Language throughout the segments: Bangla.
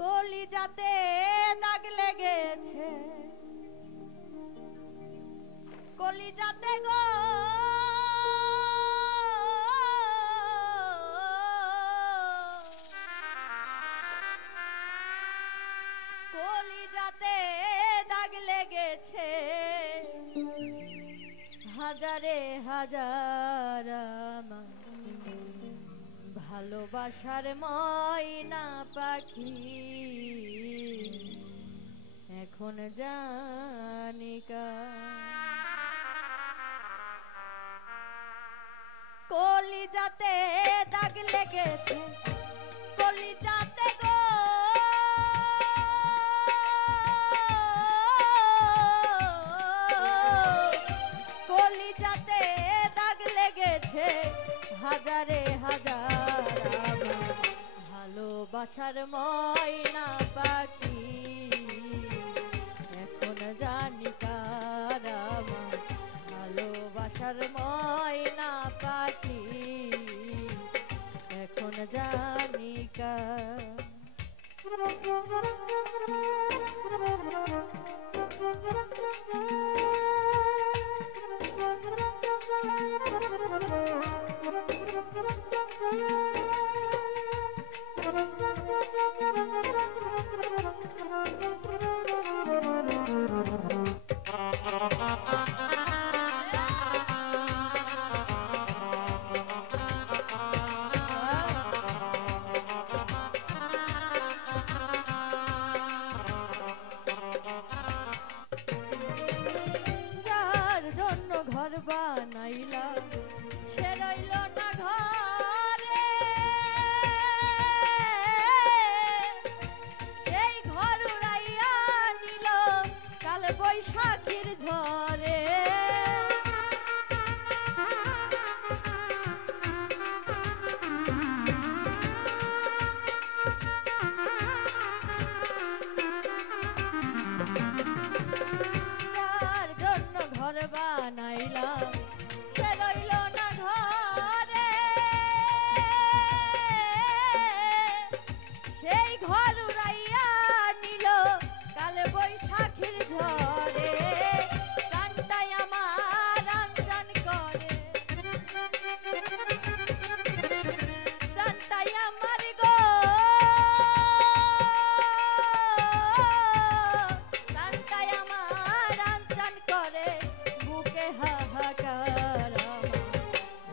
কলিজাতে দাগ লেগেছে, কলিজাতে গো কলিজাতে দাগ লেগেছে, হাজারে হাজার আমার ভালোবাসার ময়না পাখি, এখন জানি কলিজাতে দাগ লেগেছে, কলিজাতে গো কলিজাতে দাগ লেগেছে, হাজারে হাজার ভালোবাসার ময়না পাখি, এখন জানি কার আমার ভালোবাসার ময়না পাখি, এখন জানি কার। ঘর বানাইলা সে রইল না ঘরে, সেই ঘর উড়াইয়া নিল কাল বৈশাখীর ঝড়ে, যার জন্য ঘর বানাইলাম সে রইল না ঘরে, সেই ঘর উড়াইয়া নিল কাল বৈশাখীর ঝড়ে, প্রাণটাই আমার আনজান করে, প্রাণটাই আমার গো প্রাণটাই আমার আনজান করে, বুকে হাহাকার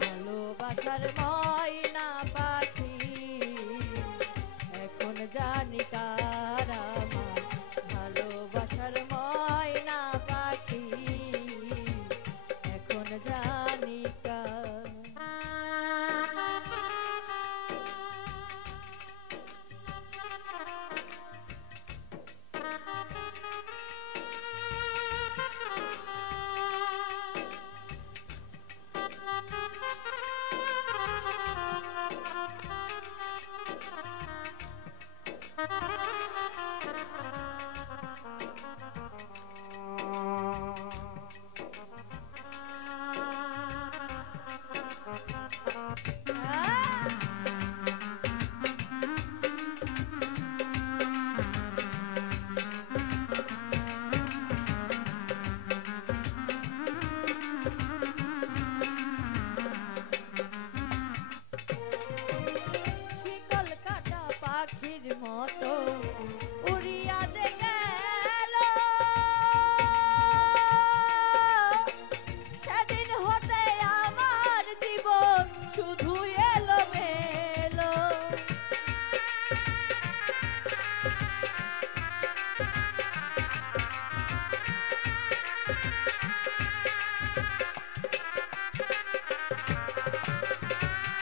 ভালোবাসার ময়না পাখি, এখন জানি কার আমার ভালোবাসার ময়না পাখি, এখন জানি কার। পাখির মতো উড়িয়া যে গেল, সেদিন হতে আমার জীবন শুধু এলো মেলো,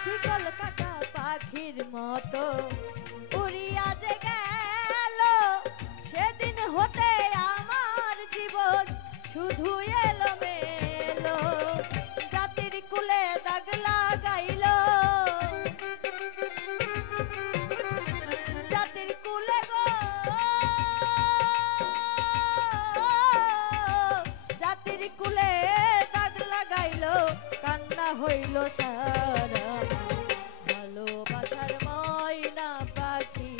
শিকল কাটা পাখির মতো উড়িয়া যে গেল, সেদিন হতে আমার জীবন শুধু এলো মেলো, জাতির কুলে দাগ লাগাইল, জাতির কুলে গো জাতির কুলে দাগ লাগাইল, কান্না হইল সারা ভালোবাসার ময়না পাখি,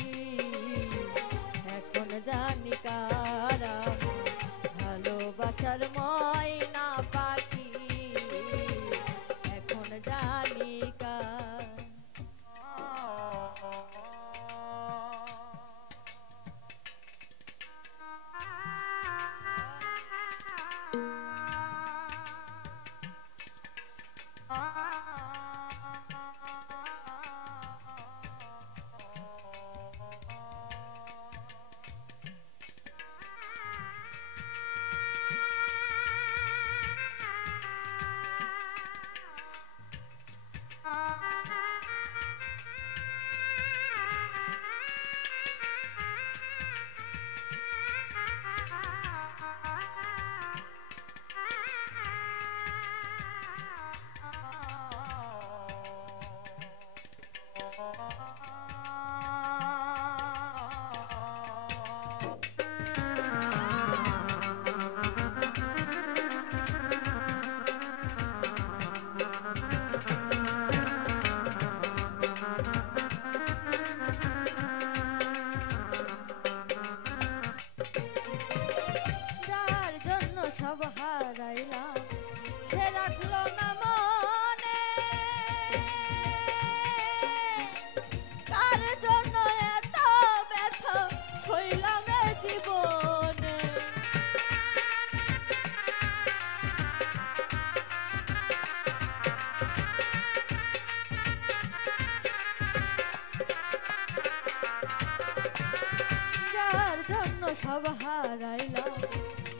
সব হারাইলাম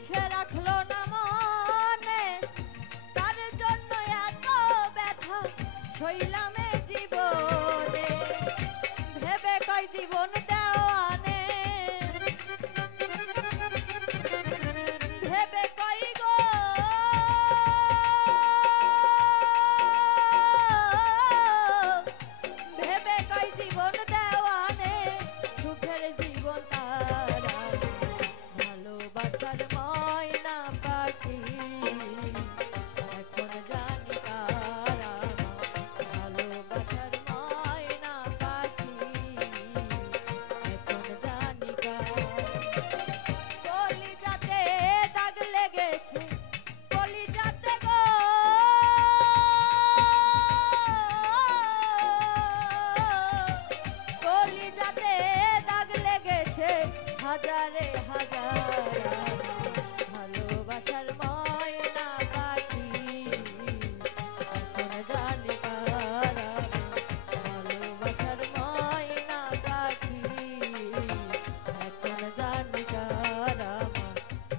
সে রাখলো না মনে তার জন্য এত ব্যথা সইলাম এ জীবনে ভেবে কয় জীবন দেওয়ানে ভেবে কই গো ভেবে কই জীবন দেওয়ানে সুখের জীবন তারা ভালোবাসার ময়না পাখি এখন জানি কারা ভালোবাসার ময়না পাখি এখন জানি কারা কলিজাতে দাগ লেগেছে কলিজাতে গো কলিজাতে দাগ লেগেছে হাজারে হাজার ভালোবাসার ময়না পাখি এখন জানি কারা ভালোবাসার ময়না পাখি এখন জানি কারা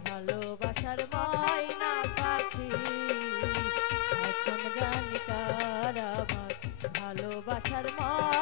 ভালোবাসার ময়না পাখি এখন জানি কারা ভালোবাসার ময়না